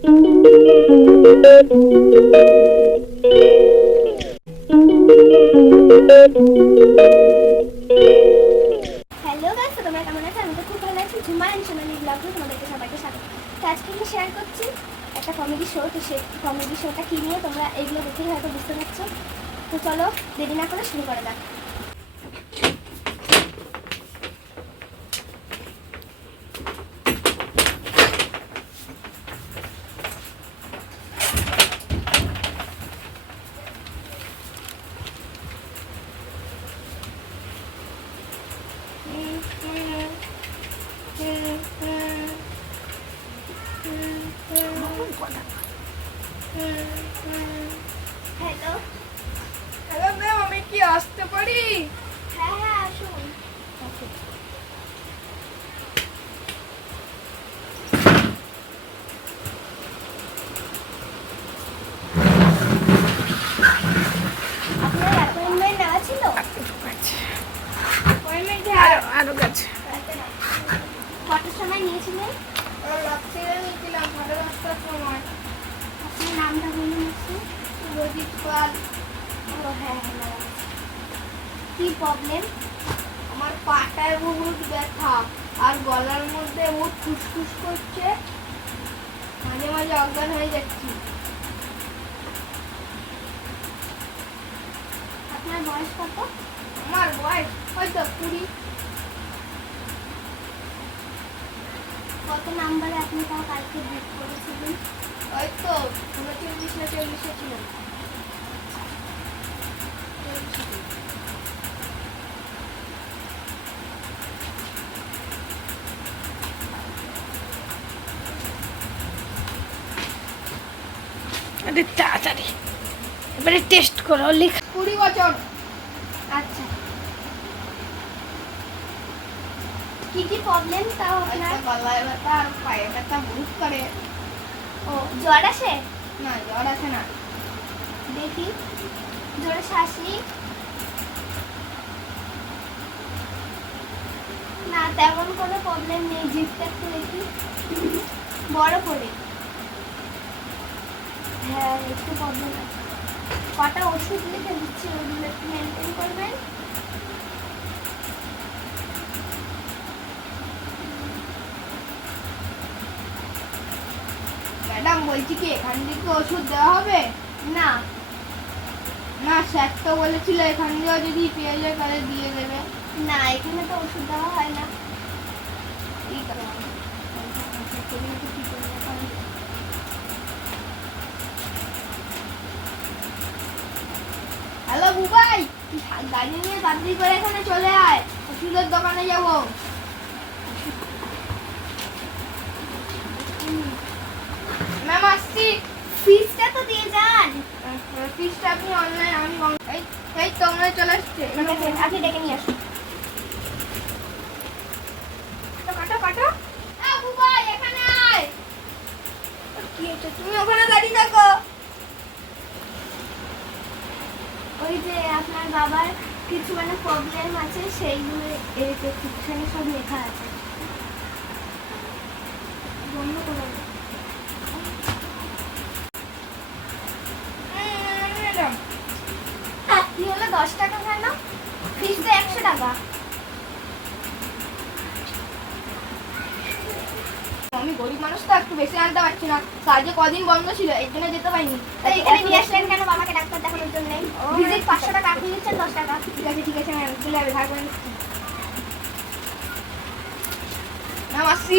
Guys, তোমরা কেমন আছো? আমি তো খুব ভালো আছি। ঝুমা এন্ড সোনালি ব্লগে তোমাদেরকে সবাইকে স্বাগত। তো আজকে আমি শেয়ার করছি একটা কমেডি শো। তো সেই কমেডি শোটা কী নিয়ে তোমরা এগুলো দেখেই হয়তো বুঝতে পারছো। তো চলো দেরি না করে শুরু করা যাক। হ্যালো হ্যালো ম্যাম, আমি কি আসতে পারি? হ্যাঁ হ্যাঁ আসুন। আপনার অ্যাপয়েন্টমেন্ট নেওয়া ছিল? অ্যাপয়েন্টমেন্ট আরো গেছে। কটার সময় নিয়েছিলেন? রাত্রিরে নিয়েছিলাম 10:30টার সময়। আপনার নামটা বলুন একটু। রোজিত পাল। ও হ্যাঁ হ্যাঁ নেওয়া আছে। কী প্রবলেম? আমার পাটায় বহুত ব্যথা আর গলার মধ্যে বহুত ফুসফুস করছে, মাঝে মাঝে অজ্ঞান হয়ে যাচ্ছি। আপনার বয়স কত? আমার বয়স হয়তো 20। কত নাম্বারে আপনি তাও কালকে বুক করেছিলেন? হয়তো 39 না 40 ছিল। আরে তাড়াতাড়ি এবারে টেস্ট করো, লিখ। 20 বছর। আচ্ছা, কি কি প্রবলেম তাও আপনার? গলায় ব্যথা আর পায়ে ব্যথা বহুত করে। ও জ্বর আসে? না, জ্বর আসে না। দেখি জোরে শ্বাস নিই। না তেমন কোনো প্রবলেম নেই। জিভটা একটু দেখি বড় করে। হ্যাঁ একটু প্রবলেম আছে। কটা ওষুধ লিখে দিচ্ছি, ওগুলো একটু মেনটেন করবেন। ম্যাডাম বলছি কি এখান থেকে ওষুধ দেওয়া হবে? না না, স্যার তো বলেছিল এখান থেকে যদি পেয়ে যায় তাহলে দিয়ে দেবে। না এখানে তো ওষুধ দেওয়া হয় না। ঠিক আছে। হ্যালো বুবাই, গাড়ি নিয়ে তাড়াতাড়ি করে এখানে চলে আয়, ওষুধের দোকানে যাবো। ম্যাম আসছি। ফিসটা তো দিয়ে যান। ফিসটা আপনি অনলাইন এই তো আমরা চলে আসছে। ঠিক আছে, আপনি ডেকে নিয়ে আসুন। কাটো কাটো। বুবাই এখানে আয়। কি হচ্ছে, তুমি ওখানে দাঁড়িয়ে থাকো। ওই যে আপনার বাবার কিছু মানে প্রবলেম আছে, সেইগুলো এই প্রেসক্রিপশনে সব লেখা আছে। বন্ধ করো। ম্যাডাম কি হলো 10 টাকা কেন? ফিস তো 100 টাকা। আমি গরিব মানুষ তো একটু বেশি আনতে পারছি না। কাজে কদিন বন্ধ ছিল, এই জন্য যেতে পারিনি। তাই এখানে নিয়ে আসলেন কেন বাবাকে ডাক্তার দেখানোর জন্য? ভিজিট 500 টাকা, আপনি নিচ্ছেন 10 টাকা। ঠিক আছে ঠিক আছে ম্যাম, চলে যাবে, ভাগ করে নিচ্ছি। ম্যাম আসছি।